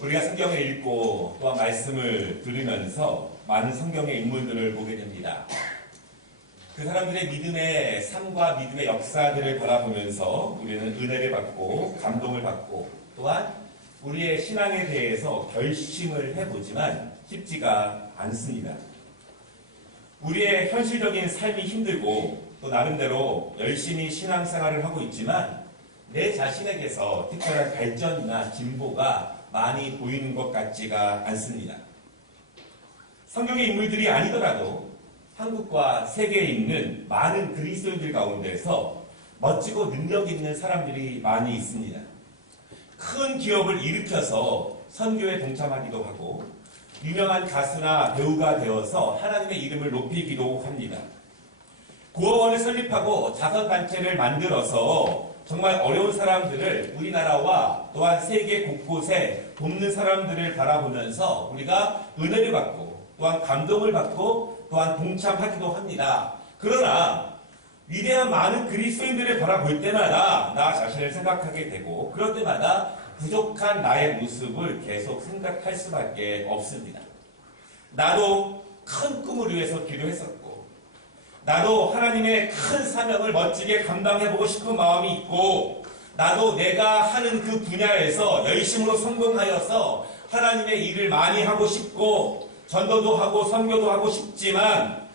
우리가 성경을 읽고 또한 말씀을 들으면서 많은 성경의 인물들을 보게 됩니다. 그 사람들의 믿음의 삶과 믿음의 역사들을 바라보면서 우리는 은혜를 받고 감동을 받고 또한 우리의 신앙에 대해서 결심을 해보지만 쉽지가 않습니다. 우리의 현실적인 삶이 힘들고 또 나름대로 열심히 신앙생활을 하고 있지만 내 자신에게서 특별한 발전이나 진보가 많이 보이는 것 같지가 않습니다. 성경의 인물들이 아니더라도 한국과 세계에 있는 많은 그리스도인들 가운데서 멋지고 능력 있는 사람들이 많이 있습니다. 큰 기업을 일으켜서 선교에 동참하기도 하고 유명한 가수나 배우가 되어서 하나님의 이름을 높이기도 합니다. 구호원을 설립하고 자선단체를 만들어서 정말 어려운 사람들을 우리나라와 또한 세계 곳곳에 돕는 사람들을 바라보면서 우리가 은혜를 받고 또한 감동을 받고 또한 동참하기도 합니다. 그러나 위대한 많은 그리스도인들을 바라볼 때마다 나 자신을 생각하게 되고 그럴 때마다 부족한 나의 모습을 계속 생각할 수밖에 없습니다. 나도 큰 꿈을 위해서 기도했었고 나도 하나님의 큰 사명을 멋지게 감당해보고 싶은 마음이 있고 나도 내가 하는 그 분야에서 열심으로 성공하여서 하나님의 일을 많이 하고 싶고 전도도 하고 선교도 하고 싶지만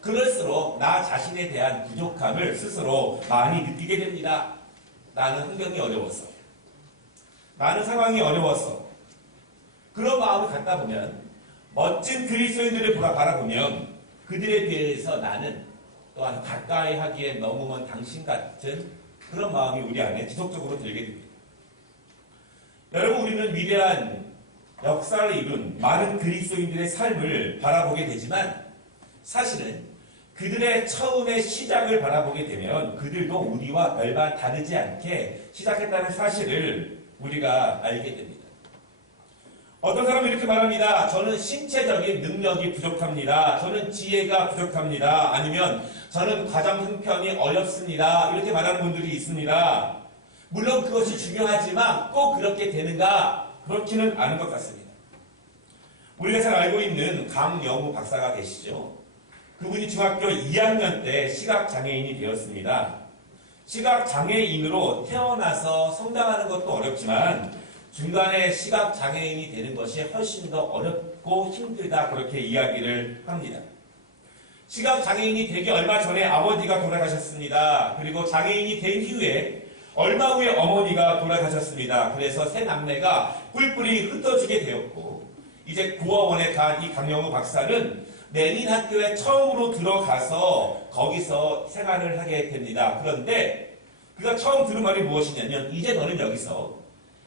그럴수록 나 자신에 대한 부족함을 스스로 많이 느끼게 됩니다. 나는 환경이 어려워서 나는 상황이 어려워서 그런 마음을 갖다 보면 멋진 그리스도인들을 바라보면 그들에 비해서 나는 또한 가까이 하기에 너무 먼 당신 같은 그런 마음이 우리 안에 지속적으로 들게 됩니다. 여러분 우리는 위대한 역사를 이룬 많은 그리스도인들의 삶을 바라보게 되지만 사실은 그들의 처음의 시작을 바라보게 되면 그들도 우리와 별반 다르지 않게 시작했다는 사실을 우리가 알게 됩니다. 어떤 사람은 이렇게 말합니다. 저는 신체적인 능력이 부족합니다. 저는 지혜가 부족합니다. 아니면 저는 과정 형편이 어렵습니다. 이렇게 말하는 분들이 있습니다. 물론 그것이 중요하지만 꼭 그렇게 되는가? 그렇지는 않은 것 같습니다. 우리가 잘 알고 있는 강영우 박사가 계시죠. 그분이 중학교 2학년 때 시각장애인이 되었습니다. 시각장애인으로 태어나서 성장하는 것도 어렵지만 중간에 시각장애인이 되는 것이 훨씬 더 어렵고 힘들다 그렇게 이야기를 합니다. 시각장애인이 되기 얼마 전에 아버지가 돌아가셨습니다. 그리고 장애인이 된 이후에 얼마 후에 어머니가 돌아가셨습니다. 그래서 세 남매가 뿔뿔이 흩어지게 되었고 이제 구어원에 간 이 강영우 박사는 내민 학교에 처음으로 들어가서 거기서 생활을 하게 됩니다. 그런데 그가 처음 들은 말이 무엇이냐면 이제 너는 여기서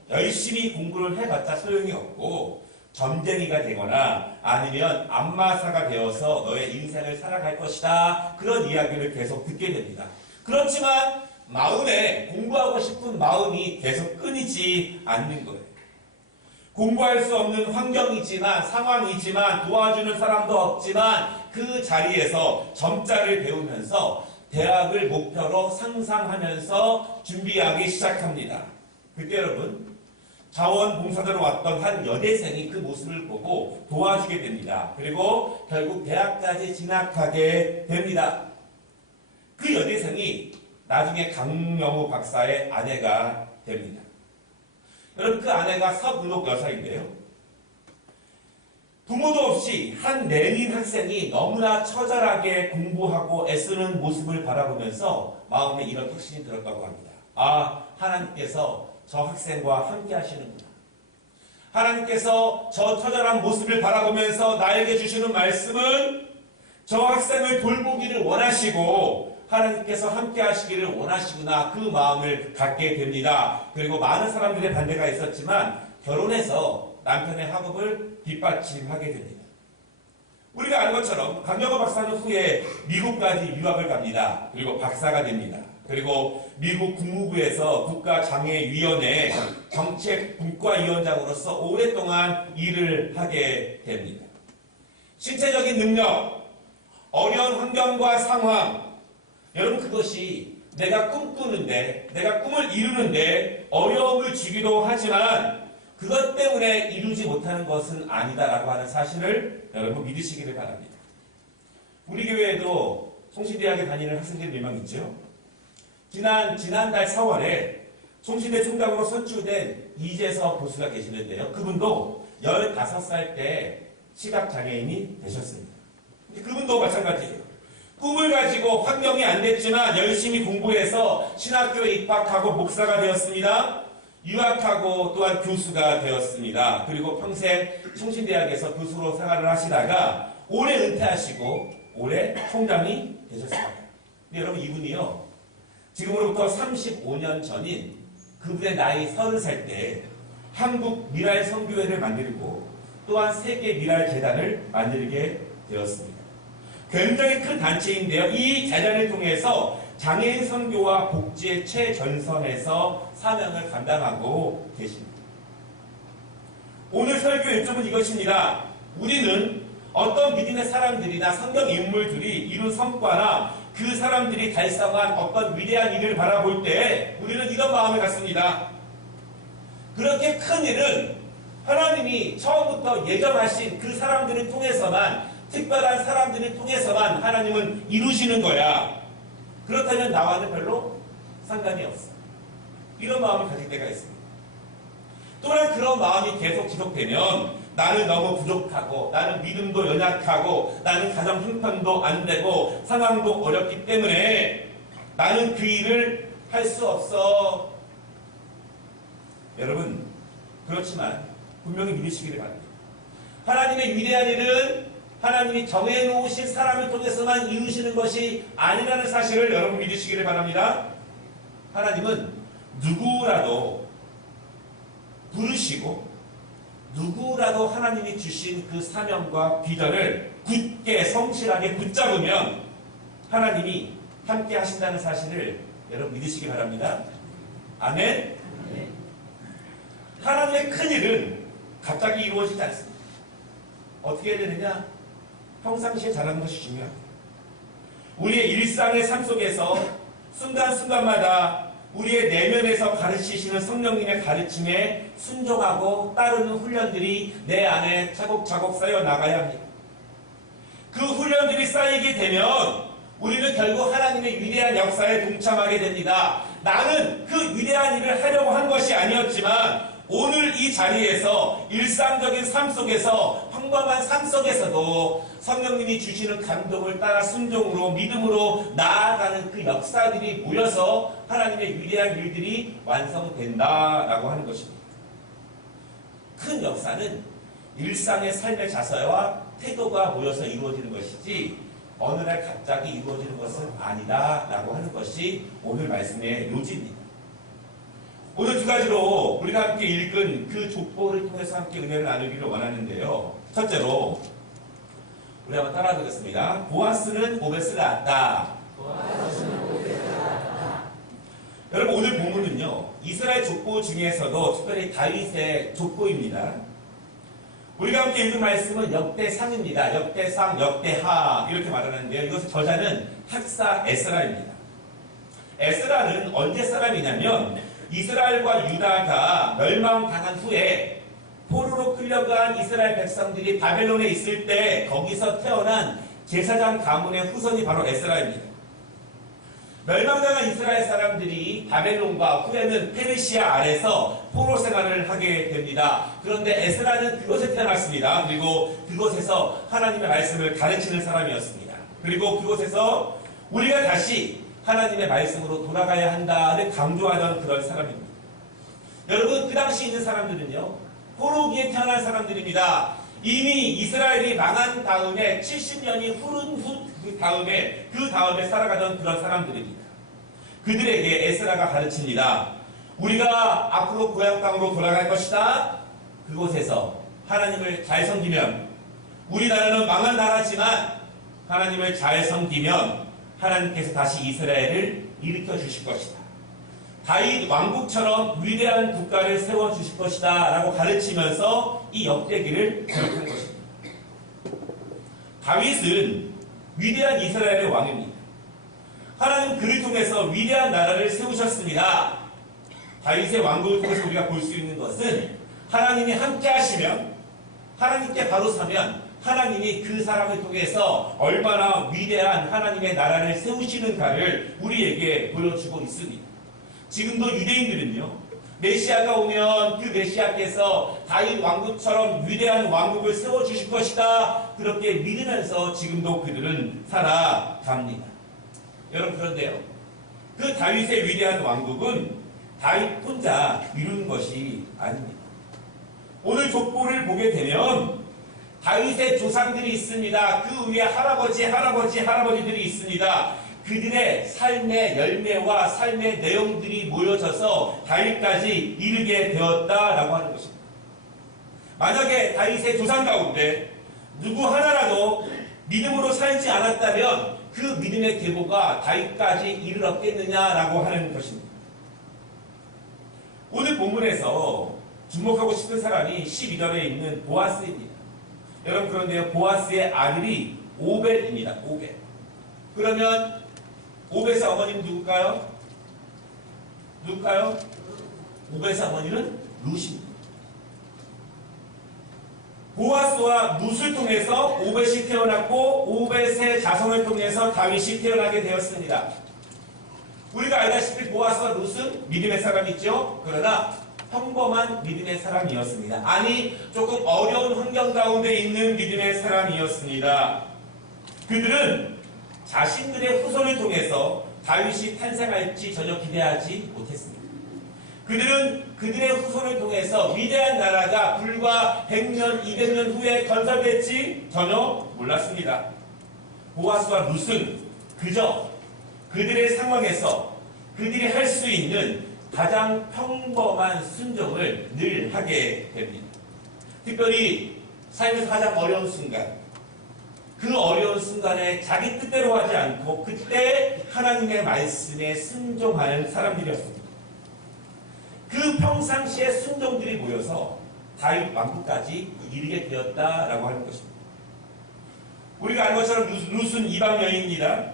열심히 공부를 해봤자 소용이 없고 점쟁이가 되거나 아니면 안마사가 되어서 너의 인생을 살아갈 것이다. 그런 이야기를 계속 듣게 됩니다. 그렇지만 마음에 공부하고 싶은 마음이 계속 끊이지 않는 거예요. 공부할 수 없는 환경이지만 상황이지만 도와주는 사람도 없지만 그 자리에서 점자를 배우면서 대학을 목표로 상상하면서 준비하기 시작합니다. 그때 여러분 자원봉사자로 왔던 한 여대생이 그 모습을 보고 도와주게 됩니다. 그리고 결국 대학까지 진학하게 됩니다. 그 여대생이 나중에 강영우 박사의 아내가 됩니다. 여러분 그 아내가 서블록 여사인데요. 부모도 없이 한 내민 학생이 너무나 처절하게 공부하고 애쓰는 모습을 바라보면서 마음에 이런 확신이 들었다고 합니다. 아, 하나님께서 저 학생과 함께 하시는구나. 하나님께서 저 처절한 모습을 바라보면서 나에게 주시는 말씀은 저 학생을 돌보기를 원하시고 하나님께서 함께 하시기를 원하시구나 그 마음을 갖게 됩니다. 그리고 많은 사람들의 반대가 있었지만 결혼해서 남편의 학업을 뒷받침하게 됩니다. 우리가 아는 것처럼 강영우 박사는 후에 미국까지 유학을 갑니다. 그리고 박사가 됩니다. 그리고 미국 국무부에서 국가장애위원회 정책분과위원장으로서 오랫동안 일을 하게 됩니다. 신체적인 능력, 어려운 환경과 상황, 여러분 그것이 내가 꿈꾸는데 내가 꿈을 이루는데 어려움을 주기도 하지만 그것 때문에 이루지 못하는 것은 아니다라고 하는 사실을 여러분 믿으시기를 바랍니다. 우리 교회에도 송신대학에 다니는 학생들이 몇 명 있죠. 지난달 4월에 송신대 총장으로 선출된 이재석 교수가 계시는데요. 그분도 15살 때 시각장애인이 되셨습니다. 그분도 마찬가지예요. 꿈을 가지고 환경이 안 됐지만 열심히 공부해서 신학교에 입학하고 목사가 되었습니다. 유학하고 또한 교수가 되었습니다. 그리고 평생 송신대학에서 교수로 생활을 하시다가 올해 은퇴하시고 올해 총장이 되셨습니다. 근데 여러분 이분이요. 지금으로부터 35년 전인 그분의 나이 30살 때 한국 미랄 선교회를 만들고 또한 세계 미랄 재단을 만들게 되었습니다. 굉장히 큰 단체인데요. 이 재단을 통해서 장애인 선교와 복지의 최전선에서 사명을 감당하고 계십니다. 오늘 설교의 요점은 이것입니다. 우리는 어떤 믿음의 사람들이나 성경 인물들이 이룬 성과나 그 사람들이 달성한 어떤 위대한 일을 바라볼 때 우리는 이런 마음을 갖습니다. 그렇게 큰 일은 하나님이 처음부터 예정하신 그 사람들을 통해서만, 특별한 사람들을 통해서만 하나님은 이루시는 거야. 그렇다면 나와는 별로 상관이 없어. 이런 마음을 가질 때가 있습니다. 또한 그런 마음이 계속 지속되면 나는 너무 부족하고, 나는 믿음도 연약하고, 나는 가정 형편도 안 되고, 상황도 어렵기 때문에 나는 그 일을 할 수 없어. 여러분, 그렇지만 분명히 믿으시기를 바랍니다. 하나님의 위대한 일은 하나님이 정해놓으신 사람을 통해서만 이루시는 것이 아니라는 사실을 여러분 믿으시기를 바랍니다. 하나님은 누구라도 부르시고 누구라도 하나님이 주신 그 사명과 비전을 굳게 성실하게 붙잡으면 하나님이 함께 하신다는 사실을 여러분 믿으시기 바랍니다. 아멘. 하나님의 큰 일은 갑자기 이루어지지 않습니다. 어떻게 해야 되느냐? 평상시에 잘하는 것이 중요합니다. 우리의 일상의 삶 속에서 순간순간마다 우리의 내면에서 가르치시는 성령님의 가르침에 순종하고 따르는 훈련들이 내 안에 차곡차곡 쌓여 나가야 합니다. 그 훈련들이 쌓이게 되면 우리는 결국 하나님의 위대한 역사에 동참하게 됩니다. 나는 그 위대한 일을 하려고 한 것이 아니었지만 오늘 이 자리에서 일상적인 삶 속에서, 평범한 삶 속에서도 성령님이 주시는 감동을 따라 순종으로, 믿음으로 나아가는 그 역사들이 모여서 하나님의 위대한 일들이 완성된다라고 하는 것입니다. 큰 역사는 일상의 삶의 자세와 태도가 모여서 이루어지는 것이지 어느 날 갑자기 이루어지는 것은 아니다라고 하는 것이 오늘 말씀의 요지입니다. 오늘 두 가지로 우리가 함께 읽은 그 족보를 통해서 함께 은혜를 나누기를 원하는데요. 첫째로 우리 한번 따라 하겠습니다. 보아스는 오벳을 낳았다. 여러분 오늘 본문은요, 이스라엘 족보 중에서도 특별히 다윗의 족보입니다. 우리가 함께 읽은 말씀은 역대상입니다. 역대상, 역대하 이렇게 말하는데요. 이것의 저자는 학사 에스라입니다. 에스라는 언제 사람이냐면 이스라엘과 유다가 멸망당한 후에 포로로 끌려간 이스라엘 백성들이 바벨론에 있을 때 거기서 태어난 제사장 가문의 후손이 바로 에스라입니다. 멸망당한 이스라엘 사람들이 바벨론과 후에는 페르시아 아래서 포로 생활을 하게 됩니다. 그런데 에스라는 그곳에 태어났습니다. 그리고 그곳에서 하나님의 말씀을 가르치는 사람이었습니다. 그리고 그곳에서 우리가 다시 하나님의 말씀으로 돌아가야 한다를 강조하던 그런 사람입니다. 여러분, 그 당시 있는 사람들은요, 포로기에 태어난 사람들입니다. 이미 이스라엘이 망한 다음에 70년이 흐른 그 다음에 살아가던 그런 사람들입니다. 그들에게 에스라가 가르칩니다. 우리가 앞으로 고향 땅으로 돌아갈 것이다. 그곳에서 하나님을 잘 섬기면, 우리나라는 망한 나라지만 하나님을 잘 섬기면 하나님께서 다시 이스라엘을 일으켜 주실 것이다. 다윗 왕국처럼 위대한 국가를 세워주실 것이다 라고 가르치면서 이 역대기를 기록한 것입니다. 다윗은 위대한 이스라엘의 왕입니다. 하나님 그를 통해서 위대한 나라를 세우셨습니다. 다윗의 왕국을 통해서 우리가 볼 수 있는 것은 하나님이 함께 하시면, 하나님께 바로 서면 하나님이 그 사람을 통해서 얼마나 위대한 하나님의 나라를 세우시는가를 우리에게 보여주고 있습니다. 지금도 유대인들은요, 메시아가 오면 그 메시아께서 다윗 왕국처럼 위대한 왕국을 세워주실 것이다, 그렇게 믿으면서 지금도 그들은 살아갑니다. 여러분, 그런데요, 그 다윗의 위대한 왕국은 다윗 혼자 이루는 것이 아닙니다. 오늘 족보를 보게 되면 다윗의 조상들이 있습니다. 그 위에 할아버지들이 있습니다. 그들의 삶의 열매와 삶의 내용들이 모여져서 다윗까지 이르게 되었다라고 하는 것입니다. 만약에 다윗의 조상 가운데 누구 하나라도 믿음으로 살지 않았다면 그 믿음의 계보가 다윗까지 이르렀겠느냐라고 하는 것입니다. 오늘 본문에서 주목하고 싶은 사람이 12절에 있는 보아스입니다. 여러분, 그런데요, 보아스의 아들이 오벳입니다. 오벳. 그러면 오벳의 어머니는 누굴까요? 누굴까요? 오벳의 어머니는 룻입니다. 보아스와 룻을 통해서 오벳이 태어났고, 오벳의 자손을 통해서 다윗이 태어나게 되었습니다. 우리가 알다시피 보아스와 룻은 믿음의 사람이죠. 그러나 평범한 믿음의 사람이었습니다. 아니, 조금 어려운 환경 가운데 있는 믿음의 사람이었습니다. 그들은 자신들의 후손을 통해서 다윗이 탄생할지 전혀 기대하지 못했습니다. 그들은 그들의 후손을 통해서 위대한 나라가 불과 100년, 200년 후에 건설될지 전혀 몰랐습니다. 보아스와 룻은 그저 그들의 상황에서 그들이 할 수 있는 가장 평범한 순종을 늘 하게 됩니다. 특별히 삶에서 가장 어려운 순간, 그 어려운 순간에 자기 뜻대로 하지 않고 그때 하나님의 말씀에 순종하는 사람들이었습니다. 그 평상시의 순종들이 모여서 다윗 왕국까지 이르게 되었다라고 하는 것입니다. 우리가 아는 것처럼 룻은 이방 여인입니다.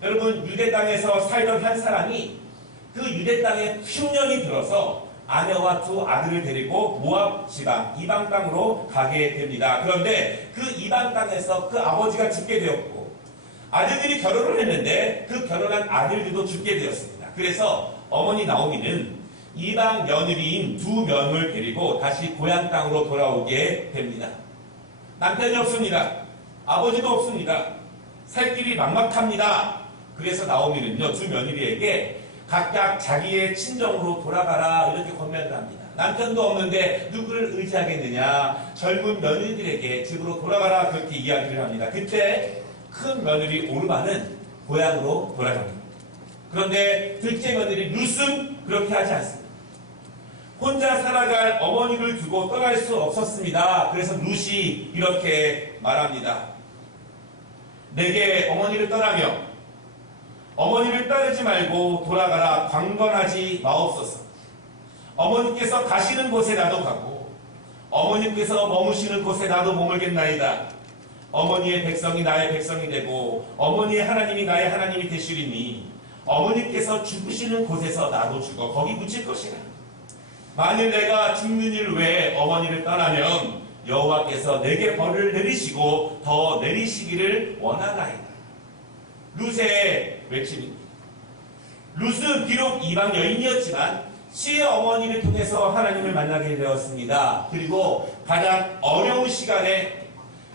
여러분, 유대 땅에서 살던 한 사람이 그 유대 땅에 흉년이 들어서 아내와 두 아들을 데리고 모압 지방 이방 땅으로 가게 됩니다. 그런데 그 이방 땅에서 그 아버지가 죽게 되었고, 아들들이 결혼을 했는데 그 결혼한 아들들도 죽게 되었습니다. 그래서 어머니 나오미는 이방 며느리인 두 며느리를 데리고 다시 고향 땅으로 돌아오게 됩니다. 남편이 없습니다. 아버지도 없습니다. 살 길이 막막합니다. 그래서 나오미는요, 두 며느리에게 각각 자기의 친정으로 돌아가라 이렇게 권면을 합니다. 남편도 없는데 누구를 의지하겠느냐, 젊은 며느리들에게 집으로 돌아가라 그렇게 이야기를 합니다. 그때 큰 며느리 오르바는 고향으로 돌아갑니다. 그런데 둘째 며느리 룻은 그렇게 하지 않습니다. 혼자 살아갈 어머니를 두고 떠날 수 없었습니다. 그래서 룻이 이렇게 말합니다. 내게 어머니를 떠나며 어머니를 따르지 말고 돌아가라. 강건하지 마옵소서. 어머니께서 가시는 곳에 나도 가고 어머니께서 머무시는 곳에 나도 머물겠나이다. 어머니의 백성이 나의 백성이 되고 어머니의 하나님이 나의 하나님이 되시리니 어머니께서 죽으시는 곳에서 나도 죽어 거기 묻힐 것이라. 만일 내가 죽는 일 외에 어머니를 떠나면 여호와께서 내게 벌을 내리시고 더 내리시기를 원하나이다. 룻의 외침입니다. 룻은 비록 이방 여인이었지만 시어머니를 통해서 하나님을 만나게 되었습니다. 그리고 가장 어려운 시간에,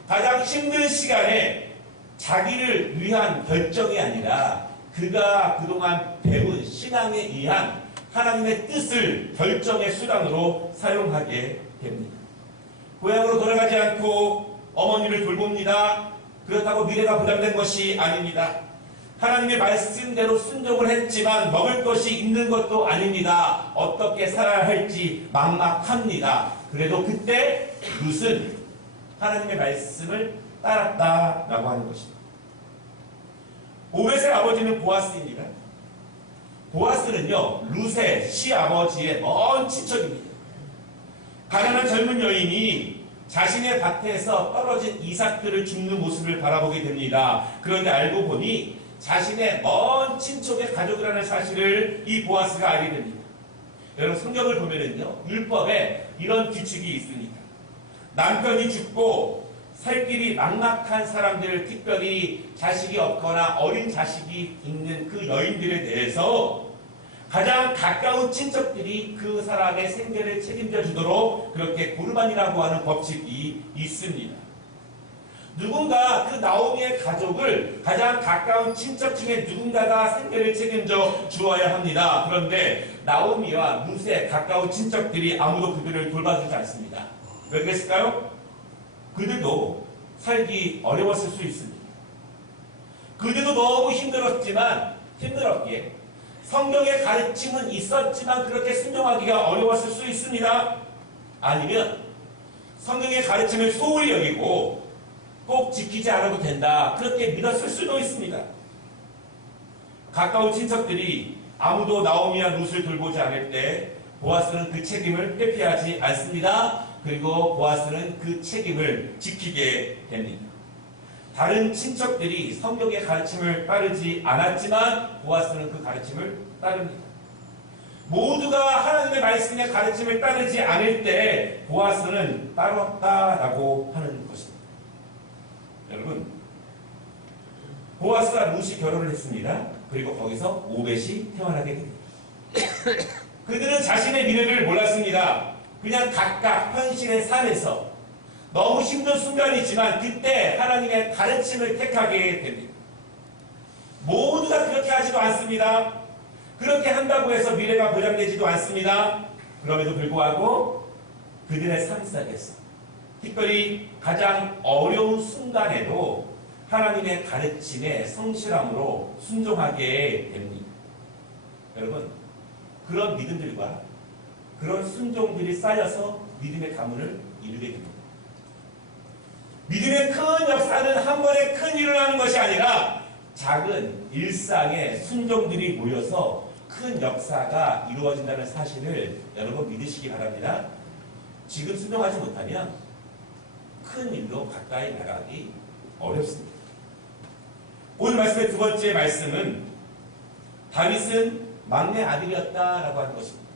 가장 힘든 시간에 자기를 위한 결정이 아니라 그가 그동안 배운 신앙에 의한 하나님의 뜻을 결정의 수단으로 사용하게 됩니다. 고향으로 돌아가지 않고 어머니를 돌봅니다. 그렇다고 미래가 부담된 것이 아닙니다. 하나님의 말씀대로 순종을 했지만 먹을 것이 있는 것도 아닙니다. 어떻게 살아야 할지 막막합니다. 그래도 그때 룻은 하나님의 말씀을 따랐다라고 하는 것입니다. 오벳의 아버지는 보아스입니다. 보아스는요, 룻의 시아버지의 먼 친척입니다. 가난한 젊은 여인이 자신의 밭에서 떨어진 이삭들을 줍는 모습을 바라보게 됩니다. 그런데 알고 보니 자신의 먼 친척의 가족이라는 사실을 이 보아스가 알게 됩니다. 여러분 성경을 보면은요, 율법에 이런 규칙이 있습니다. 남편이 죽고 살 길이 막막한 사람들, 특별히 자식이 없거나 어린 자식이 있는 그 여인들에 대해서 가장 가까운 친척들이 그 사람의 생계를 책임져 주도록 그렇게 고르반이라고 하는 법칙이 있습니다. 누군가 그 나오미의 가족을 가장 가까운 친척 중에 누군가가 생계를 책임져 주어야 합니다. 그런데 나오미와 룻의 가까운 친척들이 아무도 그들을 돌봐주지 않습니다. 왜 그랬을까요? 그들도 살기 어려웠을 수 있습니다. 그들도 너무 힘들었기에 성경의 가르침은 있었지만 그렇게 순종하기가 어려웠을 수 있습니다. 아니면 성경의 가르침을 소홀히 여기고 꼭 지키지 않아도 된다, 그렇게 믿었을 수도 있습니다. 가까운 친척들이 아무도 나오미와 룻을 돌보지 않을 때 보아스는 그 책임을 회피하지 않습니다. 그리고 보아스는 그 책임을 지키게 됩니다. 다른 친척들이 성경의 가르침을 따르지 않았지만 보아스는 그 가르침을 따릅니다. 모두가 하나님의 말씀의 가르침을 따르지 않을 때 보아스는 따랐다라고 하는 것입니다. 여러분, 보아스와 룻이 결혼을 했습니다. 그리고 거기서 오벳이 태어나게 됩니다. 그들은 자신의 미래를 몰랐습니다. 그냥 각각 현실의 삶에서 너무 힘든 순간이지만 그때 하나님의 가르침을 택하게 됩니다. 모두가 그렇게 하지도 않습니다. 그렇게 한다고 해서 미래가 보장되지도 않습니다. 그럼에도 불구하고 그들의 삶 속에서 특별히 가장 어려운 순간에도 하나님의 가르침에 성실함으로 순종하게 됩니다. 여러분, 그런 믿음들과 그런 순종들이 쌓여서 믿음의 가문을 이루게 됩니다. 믿음의 큰 역사는 한 번에 큰 일을 하는 것이 아니라 작은 일상의 순종들이 모여서 큰 역사가 이루어진다는 사실을 여러분 믿으시기 바랍니다. 지금 순종하지 못하면 큰 일로 가까이 나가기 어렵습니다. 오늘 말씀의 두 번째 말씀은 다윗은 막내 아들이었다라고 하는 것입니다.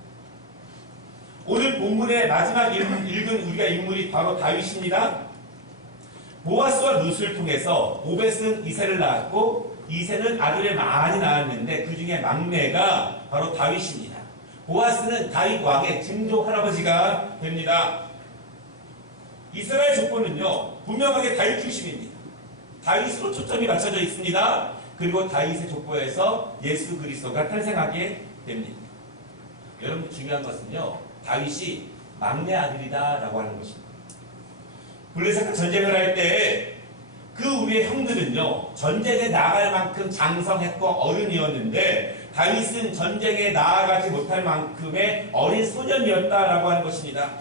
오늘 본문의 마지막 읽은 우리가 인물이 바로 다윗입니다. 보아스와 룻을 통해서 오벳은 이새를 낳았고 이새는 아들을 많이 낳았는데 그 중에 막내가 바로 다윗입니다. 보아스는 다윗 왕의 증조 할아버지가 됩니다. 이스라엘 족보는요, 분명하게 다윗 출신입니다. 다윗으로 초점이 맞춰져 있습니다. 그리고 다윗의 족보에서 예수 그리스도가 탄생하게 됩니다. 여러분, 중요한 것은요, 다윗이 막내 아들이다라고 하는 것입니다. 블레셋과 전쟁을 할 때 그 우리의 형들은요, 전쟁에 나아갈 만큼 장성했고 어른이었는데 다윗은 전쟁에 나아가지 못할 만큼의 어린 소년이었다라고 하는 것입니다.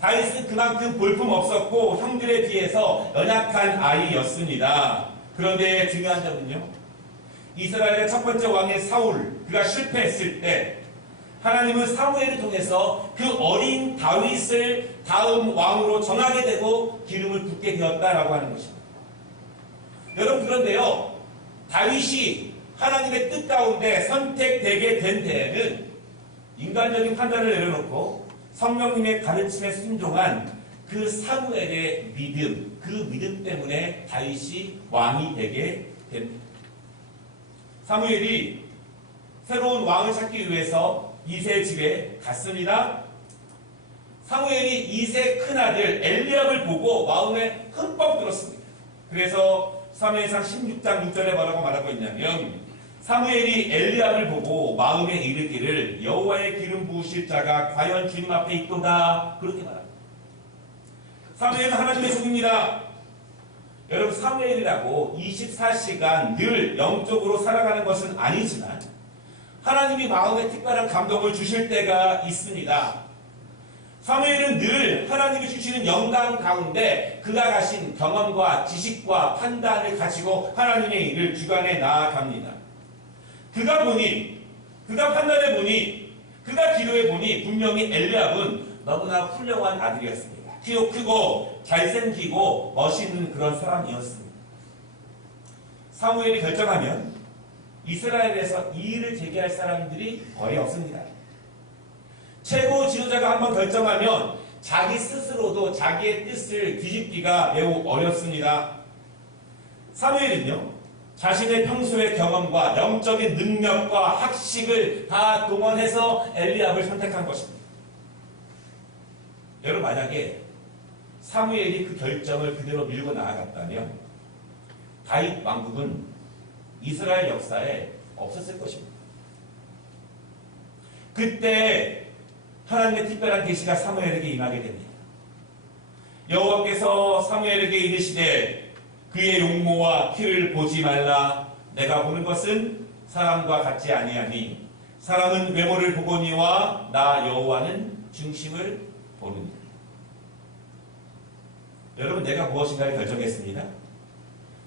다윗은 그만큼 볼품 없었고 형들에 비해서 연약한 아이였습니다. 그런데 중요한 점은요, 이스라엘의 첫 번째 왕의 사울, 그가 실패했을 때 하나님은 사무엘을 통해서 그 어린 다윗을 다음 왕으로 정하게 되고 기름을 붓게 되었다라고 하는 것입니다. 여러분, 그런데요, 다윗이 하나님의 뜻 가운데 선택되게 된 데에는 인간적인 판단을 내려놓고 성령님의 가르침에 순종한 그 사무엘의 믿음, 그 믿음 때문에 다윗이 왕이 되게 됩니다. 사무엘이 새로운 왕을 찾기 위해서 이새의 집에 갔습니다. 사무엘이 이새의 큰아들 엘리압을 보고 마음에 흠뻑 들었습니다. 그래서 사무엘상 16장 6절에 뭐라고 말하고 있냐면 사무엘이 엘리압을 보고 마음에 이르기를 여호와의 기름 부으실 자가 과연 주님 앞에 있도다, 그렇게 말합니다. 사무엘은 하나님의 종입니다. 여러분, 사무엘이라고 24시간 늘 영적으로 살아가는 것은 아니지만 하나님이 마음에 특별한 감동을 주실 때가 있습니다. 사무엘은 늘 하나님이 주시는 영광 가운데 그가 가신 경험과 지식과 판단을 가지고 하나님의 일을 주관해 나아갑니다. 그가 판단해 보니, 그가 기도해 보니 분명히 엘리압은 너무나 훌륭한 아들이었습니다. 키도 크고 잘생기고 멋있는 그런 사람이었습니다. 사무엘이 결정하면 이스라엘에서 이의를 제기할 사람들이 거의 없습니다. 최고 지도자가 한번 결정하면 자기 스스로도 자기의 뜻을 뒤집기가 매우 어렵습니다. 사무엘은요, 자신의 평소의 경험과 영적인 능력과 학식을 다 동원해서 엘리압을 선택한 것입니다. 여러분, 만약에 사무엘이 그 결정을 그대로 밀고 나아갔다면 다윗 왕국은 이스라엘 역사에 없었을 것입니다. 그때 하나님의 특별한 계시가 사무엘에게 임하게 됩니다. 여호와께서 사무엘에게 이르시되 그의 용모와 키를 보지 말라. 내가 보는 것은 사람과 같지 아니하니 사람은 외모를 보거니와 나 여호와는 중심을 보느니라. 여러분, 내가 무엇인가를 결정했습니다.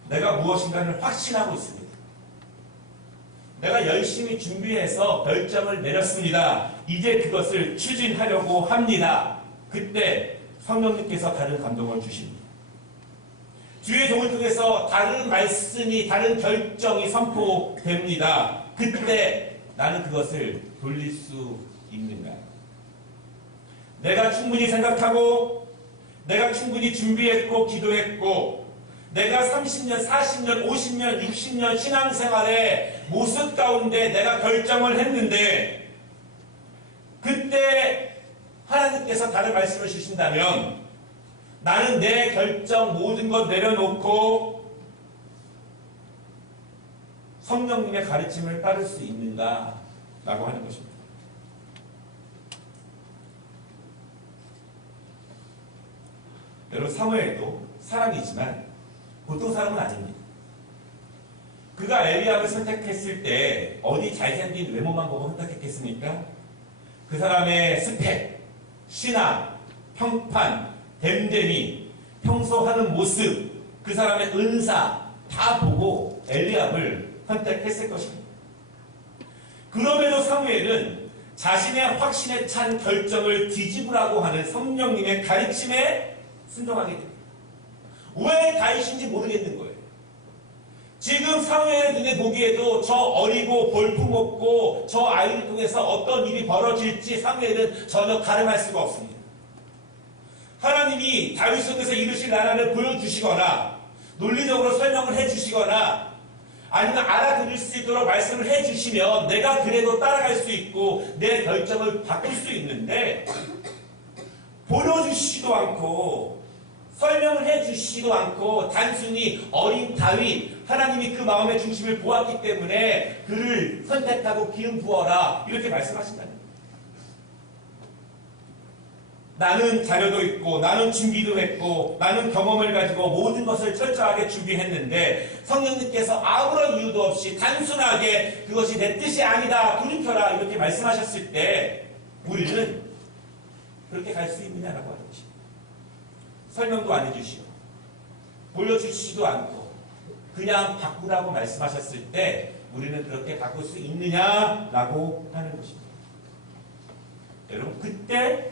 내가 무엇인가를 확신하고 있습니다. 내가 열심히 준비해서 결정을 내렸습니다. 이제 그것을 추진하려고 합니다. 그때 성령님께서 다른 감동을 주십니다. 주의 종을 통해서 다른 말씀이, 다른 결정이 선포됩니다. 그때 나는 그것을 돌릴 수 있는가? 내가 충분히 생각하고, 내가 충분히 준비했고, 기도했고, 내가 30년, 40년, 50년, 60년 신앙생활의 모습 가운데 내가 결정을 했는데, 그때 하나님께서 다른 말씀을 주신다면 나는 내 결정 모든 것 내려놓고 성령님의 가르침을 따를 수 있는가? 라고 하는 것입니다. 여러분, 사무엘도 사람이지만 보통 사람은 아닙니다. 그가 엘리압을 선택했을 때 어디 잘생긴 외모만 보고 선택했겠습니까? 그 사람의 스펙, 신앙, 평판, 됨됨이, 평소 하는 모습, 그 사람의 은사 다 보고 엘리압을 선택했을 것입니다. 그럼에도 사무엘은 자신의 확신에 찬 결정을 뒤집으라고 하는 성령님의 가르침에 순종하게 됩니다. 왜 다윗인지 모르겠는 거예요. 지금 사무엘의 눈에 보기에도 저 어리고 볼품없고 저 아이를 통해서 어떤 일이 벌어질지 사무엘은 전혀 가늠할 수가 없습니다. 하나님이 다윗 속에서 이루실 나라를 보여주시거나 논리적으로 설명을 해주시거나 아니면 알아들을 수 있도록 말씀을 해주시면 내가 그래도 따라갈 수 있고 내 결정을 바꿀 수 있는데, 보여주시지도 않고 설명을 해주시지도 않고 단순히 어린 다윗, 하나님이 그 마음의 중심을 보았기 때문에 그를 선택하고 기름 부어라 이렇게 말씀하신다는 거예요. 나는 자료도 있고 나는 준비도 했고 나는 경험을 가지고 모든 것을 철저하게 준비했는데 성령님께서 아무런 이유도 없이 단순하게 그것이 내 뜻이 아니다, 돌이켜라 이렇게 말씀하셨을 때 우리는 그렇게 갈 수 있느냐라고 하는 것입니다. 설명도 안 해주시고 보여주시지도 않고 그냥 바꾸라고 말씀하셨을 때 우리는 그렇게 바꿀 수 있느냐라고 하는 것입니다. 여러분, 그때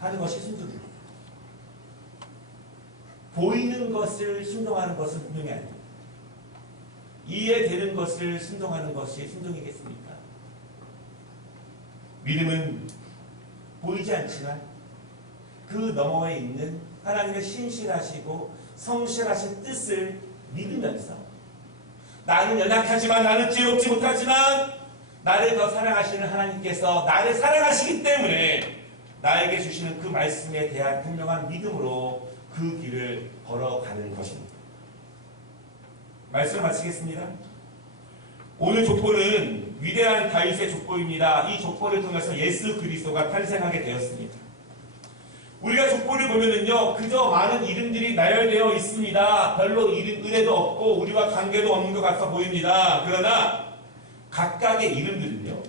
하는 것이 순종입니다. 보이는 것을 순종하는 것은 순종이 아닙니다. 이해되는 것을 순종하는 것이 순종이겠습니까? 믿음은 보이지 않지만 그 너머에 있는 하나님의 신실하시고 성실하신 뜻을 믿으면서 나는 연약하지만, 나는 지혜롭지 못하지만 나를 더 사랑하시는 하나님께서 나를 사랑하시기 때문에 나에게 주시는 그 말씀에 대한 분명한 믿음으로 그 길을 걸어가는 것입니다. 말씀을 마치겠습니다. 오늘 족보는 위대한 다윗의 족보입니다. 이 족보를 통해서 예수 그리스도가 탄생하게 되었습니다. 우리가 족보를 보면은요, 그저 많은 이름들이 나열되어 있습니다. 별로 은혜도 없고 우리와 관계도 없는 것 같아 보입니다. 그러나 각각의 이름들은요,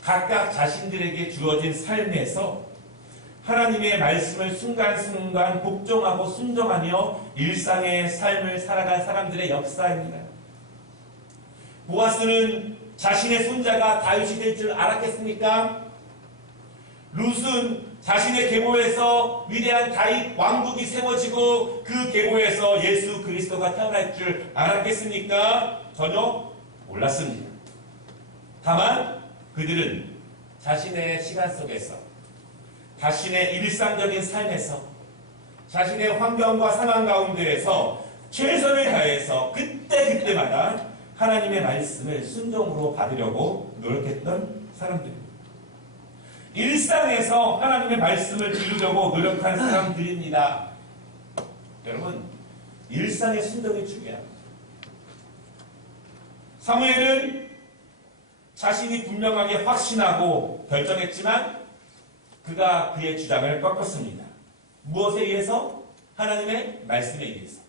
각각 자신들에게 주어진 삶에서 하나님의 말씀을 순간순간 복종하고 순종하며 일상의 삶을 살아간 사람들의 역사입니다. 보아스는 자신의 손자가 다윗이 될 줄 알았겠습니까? 룻은 자신의 계보에서 위대한 다윗 왕국이 세워지고 그 계보에서 예수 그리스도가 태어날 줄 알았겠습니까? 전혀 몰랐습니다. 다만 그들은 자신의 시간 속에서 자신의 일상적인 삶에서 자신의 환경과 상황 가운데에서 최선을 다해서 그때그때마다 하나님의 말씀을 순종으로 받으려고 노력했던 사람들입니다. 일상에서 하나님의 말씀을 들으려고 노력한 사람들입니다. 여러분, 일상의 순종이 중요합니다. 사무엘은 자신이 분명하게 확신하고 결정했지만 그가 그의 주장을 꺾었습니다. 무엇에 의해서? 하나님의 말씀에 의해서.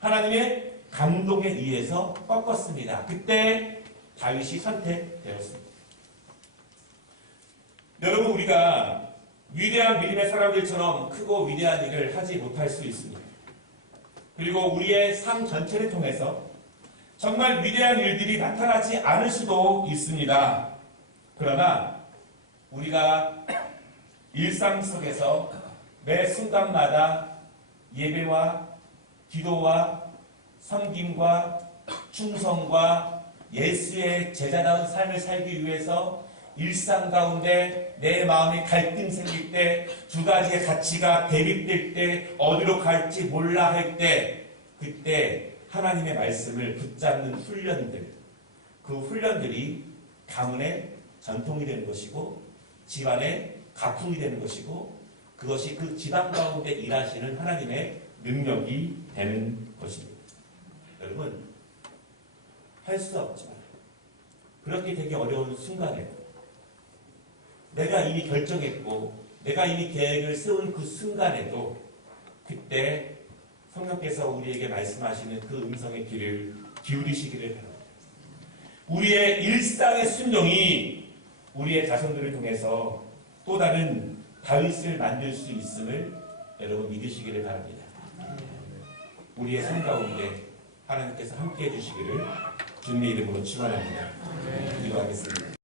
하나님의 감동에 의해서 꺾었습니다. 그때 다윗이 선택되었습니다. 여러분, 우리가 위대한 믿음의 사람들처럼 크고 위대한 일을 하지 못할 수 있습니다. 그리고 우리의 삶 전체를 통해서 정말 위대한 일들이 나타나지 않을 수도 있습니다. 그러나 우리가 일상 속에서 매 순간마다 예배와 기도와 섬김과 충성과 예수의 제자다운 삶을 살기 위해서 일상 가운데 내 마음에 갈등 생길 때, 두 가지의 가치가 대립될 때, 어디로 갈지 몰라 할 때, 그때 하나님의 말씀을 붙잡는 훈련들, 그 훈련들이 가문의 전통이 되는 것이고 집안의 가풍이 되는 것이고 그것이 그 집안 가운데 일하시는 하나님의 능력이 되는 것입니다. 여러분, 할 수 없지만 그렇게 되기 어려운 순간에 내가 이미 결정했고 내가 이미 계획을 세운 그 순간에도 그때 성령께서 우리에게 말씀하시는 그 음성의 귀를 기울이시기를 바랍니다. 우리의 일상의 순종이 우리의 자손들을 통해서 또 다른 다윗을 만들 수 있음을 여러분 믿으시기를 바랍니다. 우리의 삶 가운데 하나님께서 함께해 주시기를 주님의 이름으로 축원합니다. 기도하겠습니다.